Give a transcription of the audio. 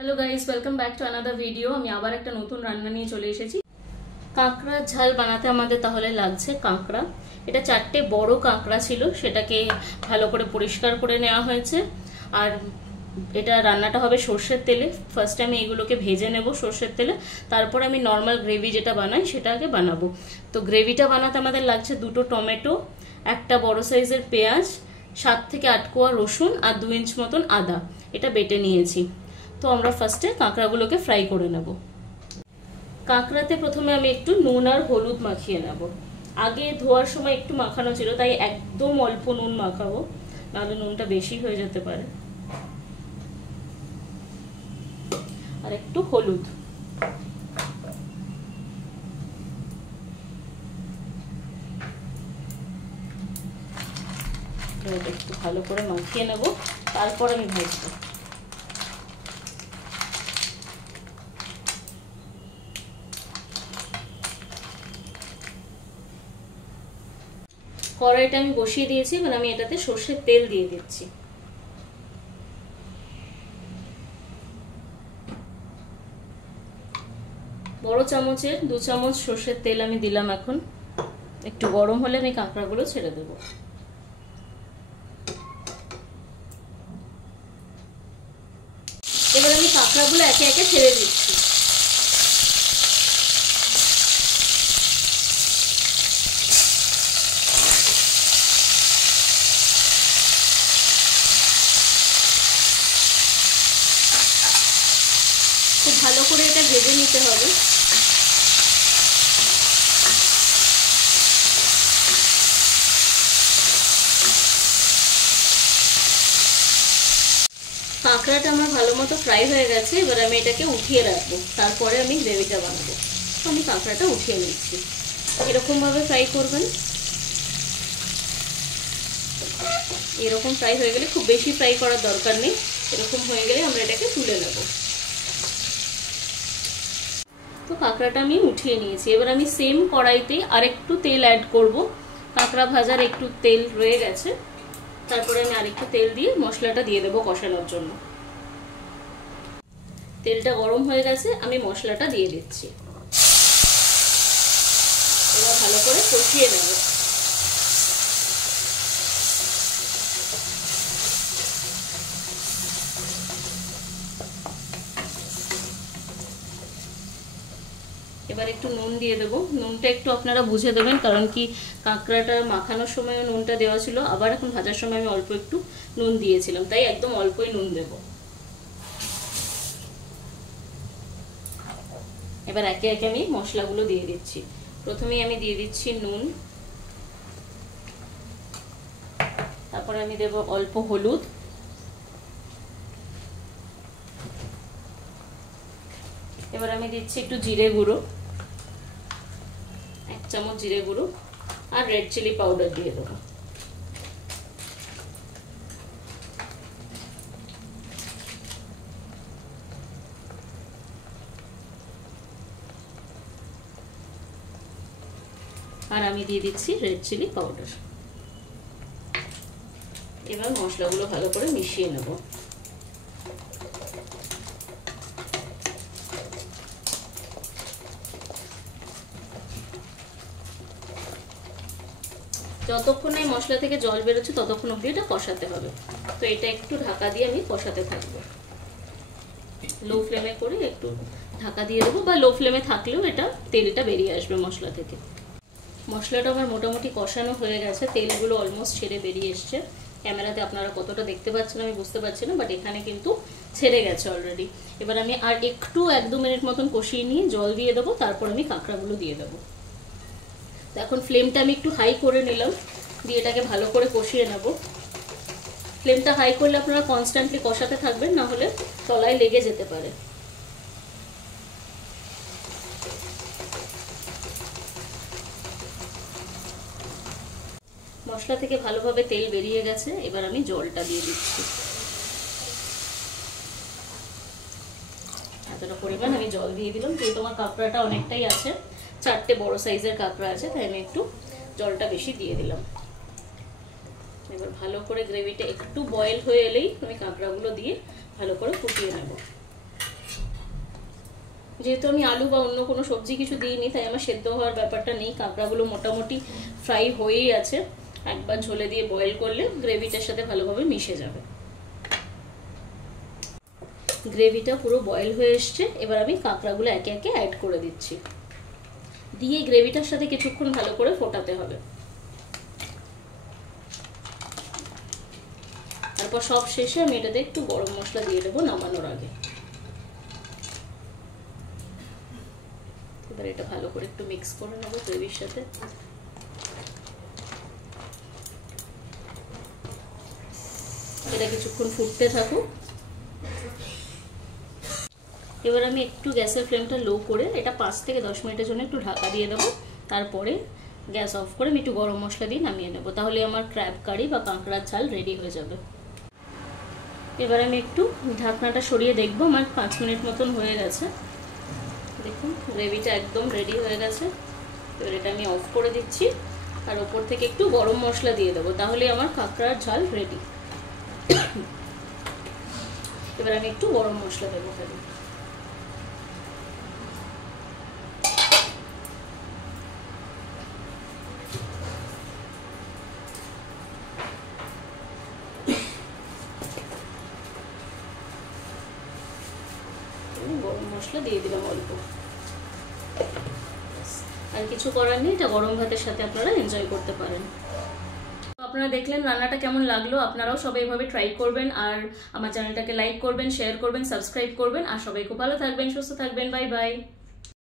Hello guys, welcome back to another video. আমি আবার একটা নতুন রান্না নিয়ে চলে এসেছি। কাঁকড়া ঝাল বানাতে আমাদের তাহলে লাগছে কাঁকড়া। এটা 4টে বড় কাঁকড়া ছিল, সেটাকে ভালো করে পরিষ্কার করে নেওয়া হয়েছে। আর এটা রান্নাটা হবে সরষের তেলে। ফার্স্ট আমি এগুলোকে ভেজে নেব সরষের তেলে, তারপর আমি নর্মাল গ্রেভি যেটা বানাই সেটাকে বানাবো। তো গ্রেভিটা বানাতে আমাদের লাগছে 2টো টমেটো, একটা বড় সাইজের পেঁয়াজ, 7 থেকে 8 কোয়া রসুন আর 2 ইঞ্চ মতন আদা। এটা বেটে নিয়েছি। তো আমরা ফার্স্টে কাঁকড়াগুলোকে ফ্রাই করে নেব। কাঁকড়াতে প্রথমে আমি একটু নুন আর হলুদ মাখিয়ে নেব। আগে ধোয়ার সময় একটু মাখানো ছিল, তাই একদম অল্প নুন মাখাবো, নাহলে নুনটা বেশি হয়ে যেতে পারে। আর একটু হলুদ। একটু ভালো করে মাখিয়ে নেব, তারপর আমি ভাজবো। কড়াইটা আমি বসিয়ে দিয়েছি, এবার আমি এটাতে সরষের তেল দিয়ে দিচ্ছি। বড় চামচের 2 চামচ সরষের তেল আমি দিলাম। এখন একটু গরম হলে আমি কাঁকড়াগুলো ছেড়ে দেব। এবার আমি কাঁকড়াগুলো একে একে ছেড়ে দিচ্ছি। খুব ভালো করে এটা ভেজে নিতে হবে। কাঁকড়াটা আমার ভালো মতো ফ্রাই হয়ে গেছে। এবার আমি এটাকে উঠিয়ে রাখবো, তারপরে আমি গ্রেভিটা বানাবো। আমি কাঁকড়াটা উঠিয়ে নিচ্ছি। এরকম ভাবে ফ্রাই করবেন। এরকম ফ্রাই হয়ে গেলে, খুব বেশি ফ্রাই করার দরকার নেই, এরকম হয়ে গেলে আমরা এটাকে তুলে নেব। তো কাঁকড়াটা আমি উঠিয়ে নিয়েছি। এবার আমি সেম কড়াইতে আরেকটু তেল অ্যাড করব। কাঁকড়া ভাজার একটু তেল রয়ে গেছে, তারপরে আমি আরেকটু তেল দিয়ে মশলাটা দিয়ে দেবো কষানোর জন্য। তেলটা গরম হয়ে গেছে, আমি মশলাটা দিয়ে দিচ্ছি। এবার ভালো করে কষিয়ে নেব। এবার একটু নুন দিয়ে দেবো। নুনটা একটু আপনারা বুঝে দেবেন, কারণ কি কাঁকড়াটা মাখানোর সময় নুনটা দেওয়া ছিল, আবার এখন ভাজার সময় আমি অল্প একটু নুন দিয়েছিলাম, তাই একদম অল্পই নুন দেব। এবার একে একে আমি মশলাগুলো দিয়ে দিচ্ছি। প্রথমেই আমি দিয়ে দিচ্ছি নুন, তারপরে আমি দেব অল্প হলুদ, এবার আমি দিচ্ছি একটু জিরে গুঁড়ো, 1 চামচ জিরে গুঁড়ো, আর রেড চিলি পাউডার দিয়ে দেবো। আর আমি দিয়ে দিচ্ছি রেড চিলি পাউডার। এবার মশলাগুলো ভালো করে মিশিয়ে নেব। যতক্ষণ এই মশলা থেকে জল বেরোচ্ছে ততক্ষণ অবধি এটা কষাতে হবে। তো এটা একটু ঢাকা দিয়ে আমি কষাতে থাকবো। লো ফ্লেমে করে একটু ঢাকা দিয়ে দেবো, বা লো ফ্লেমে থাকলেও এটা তেলটা বেরিয়ে আসবে মশলা থেকে। মশলাটা আমার মোটামুটি কষানো হয়ে গেছে, তেলগুলো অলমোস্ট ছেড়ে বেরিয়ে এসছে। ক্যামেরাতে আপনারা কতটা দেখতে পাচ্ছেন আমি বুঝতে পারছি না, বাট এখানে কিন্তু ছেড়ে গেছে অলরেডি। এবার আমি আর একটু 1-2 মিনিট মতন কষিয়ে নিয়ে জল দিয়ে দেবো, তারপর আমি কাঁকড়াগুলো দিয়ে দেবো। তো এখন ফ্লেমটা আমি একটু হাই করে নিলাম, দিয়ে এটাকে ভালো করে কষিয়ে নেব। ফ্লেমটা হাই করলে আপনারা কনস্ট্যান্টলি কষাতে থাকবেন, না হলে তলায় লেগে যেতে পারে। মশলা থেকে ভালোভাবে তেল বেরিয়ে গেছে, এবার আমি জলটা দিয়ে দিচ্ছি। এতটা পরিমাণ আমি জল দিয়ে দিলাম, যেহেতু আমার কাঁকড়াটা অনেকটাই আছে, 4টে বড় সাইজের কাঁকড়া আছে, তাই আমি একটু জলটা বেশি দিয়ে দিলাম। এবার ভালো করে গ্রেভিটা একটু বয়েল হয়ে এলেই আমি কাঁকড়াগুলো দিয়ে ভালো করে ফুটিয়ে নেব। যেহেতু আমি আলু বা অন্য কোনো সবজি কিছু দিইনি, তাই আমার সেদ্ধ হওয়ার ব্যাপারটা নেই। কাঁকড়াগুলো মোটামুটি ফ্রাই হয়েই আছে, একবার ঝোলে দিয়ে বয়েল করলে গ্রেভিটার সাথে ভালোভাবে মিশে যাবে। গ্রেভিটা পুরো বয়েল হয়ে এসছে, এবার আমি কাঁকড়াগুলো একে একে অ্যাড করে দিচ্ছি, দিয়ে গ্রেভিটার সাথে কিছুক্ষণ ভালো করে ফোটাতে হবে। তারপর সব শেষে আমি এটাতে একটু গরম মশলা দিয়ে দেবো নামানোর আগে। এবার এটা ভালো করে একটু মিক্স করে নেবো গ্রেভির সাথে। এটা কিছুক্ষণ ফুটতে থাকুক। এবার আমি একটু গ্যাসের ফ্লেমটা লো করে এটা 5 থেকে 10 মিনিটের জন্য একটু ঢাকা দিয়ে দেবো। তারপরে গ্যাস অফ করে আমি একটু গরম মশলা দিয়ে নামিয়ে নেবো, তাহলে আমার ক্র্যাব কারি বা কাঁকড়ার ঝাল রেডি হয়ে যাবে। এবার আমি একটু ঢাকনাটা সরিয়ে দেখবো, আমার 5 মিনিট মতন হয়ে গেছে। দেখুন গ্রেভিটা একদম রেডি হয়ে গেছে। এবার এটা আমি অফ করে দিচ্ছি, আর ওপর থেকে একটু গরম মশলা দিয়ে দেবো, তাহলে আমার কাঁকড়ার ঝাল রেডি। এবার আমি একটু গরম মশলা দেবো খালি। গরম মশলা দিয়ে দিলাম অল্প, আর কিছু করার নেই। এটা গরম ভাতের সাথে আপনারা এনজয় করতে পারেন। আপনারা দেখলেন রান্নাটা কেমন লাগলো। আপনারাও সবাই এভাবে ট্রাই করবেন, আর আমার চ্যানেলটাকে লাইক করবেন, শেয়ার করবেন, সাবস্ক্রাইব করবেন। আর সবাই খুব ভালো থাকবেন, সুস্থ থাকবেন। Bye bye.